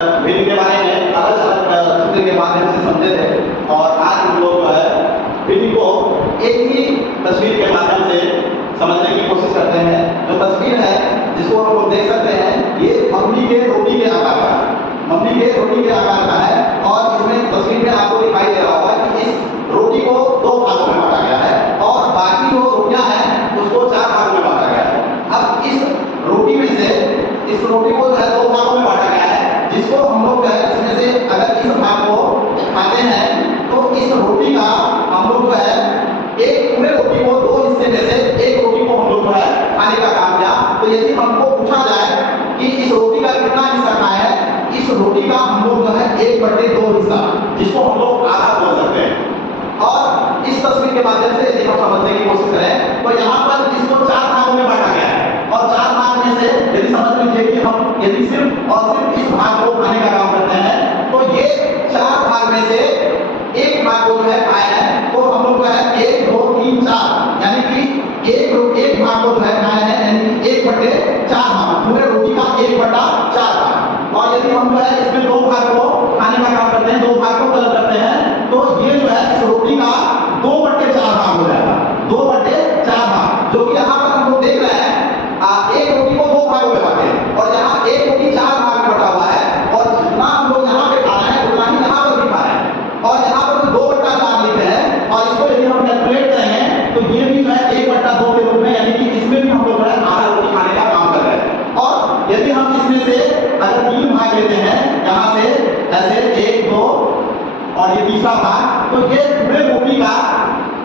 भिन्न के बारे में अलग अलग चित्र के माध्यम से समझे थे और आज हम लोग जो है भिन्न को एक ही तस्वीर के माध्यम से समझने की कोशिश करते हैं। जो तस्वीर है जिसको हम लोग देख सकते हैं ये मम्मी के रोटी के आकार का मम्मी के रोटी के आकार का है और इसमें तस्वीर में आपको दिखाई दे रहा होगा कि इस रोटी को दो भागों में बांटा गया है और बाकी जो रोटियां हैं उसको चार भागों में बांटा गया है। अब इस रोटी में से इस रोटी को जो है दो भागों में बांटा गया है जिसको हम लोग जो है इसमें से अगर इस भाग को खाते हैं तो इस रोटी का हम लोग जो है एक पूरे रोटी को दो हिस्से में से एक रोटी को हम लोग जो है खाने का काम किया। तो यदि हमको पूछा जाए कि इस रोटी का कितना हिस्सा खाया है, इस रोटी का हम लोग जो है 1/2 हिस्सा जिसको हम लोग आधा बोल सकते हैं। और इस तस्वीर के माध्यम से यदि हम समझने की कोशिश करें तो यहाँ पर इसको चार भागों में बांटा गया है और चार भाग में से यदि समझ लीजिए कि हम यदि सिर्फ और सिर्फ इस भाग को खाने का काम करते हैं तो ये चार भाग में से एक भाग को जो है खाए हैं तो हम लोग जो है 1 2 3 4 यानी कि एक भाग को जो है खाए हैं यानी 1/4 भाग पूरे रोटी का 1/4 भाग। और यदि हम जो है इसमें दो भाग को खाने का काम करते हैं, दो भाग को गलत करते हैं तो ये जो है इस रोटी का 2/4 भाग हो जाएगा। 2/4 भाग जो कि यहाँ पर हम लोग देख रहे हैं एक रोटी को दो भागों में बांटे और यहाँ एक रोटी चार भाग में बटा हुआ है और जितना हम लोग यहाँ पे खा रहे हैं उतना ही यहाँ पर भी खा रहे हैं और यहाँ पर 2/4 लिखते हैं और इसको यदि हम कैलकुलेट करेंगे तो ये भी जो है 1/2 के रूप में यानी कि इसमें भी हम लोग जो है आधा रोटी खाने का काम कर रहे हैं। और यदि हम इसमें से अगर 3 भाग लेते हैं यहाँ से ऐसे 1 2 और ये तीसरा भाग तो ये पूरे रोटी का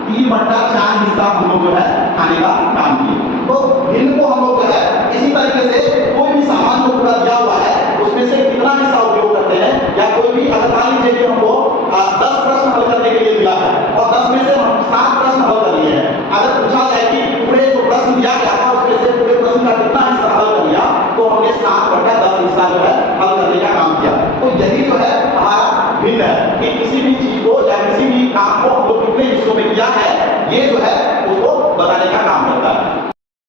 3/4 हिस्सा हम लोग जो है खाने का काम किए। तो इनको हम लोग जो है इसी तरीके से कोई भी सामान जो पूरा दिया हुआ है उसमें से कितना हिस्सा उपयोग करते हैं या कोई भी अगर मान लीजिए कि हमको 10 प्रश्न हल करने के लिए मिला है और 10 में से हम 7 प्रश्न हल कर लिए हैं। अगर पूछा जाए कि पूरे जो प्रश्न दिया गया था उसमें से पूरे प्रश्न का कितना हिस्सा हल कर लिया तो हमने 7/10 हिस्सा जो है हल करने का काम किया। तो यही जो है हमारा भिन्न है कि किसी भी चीज को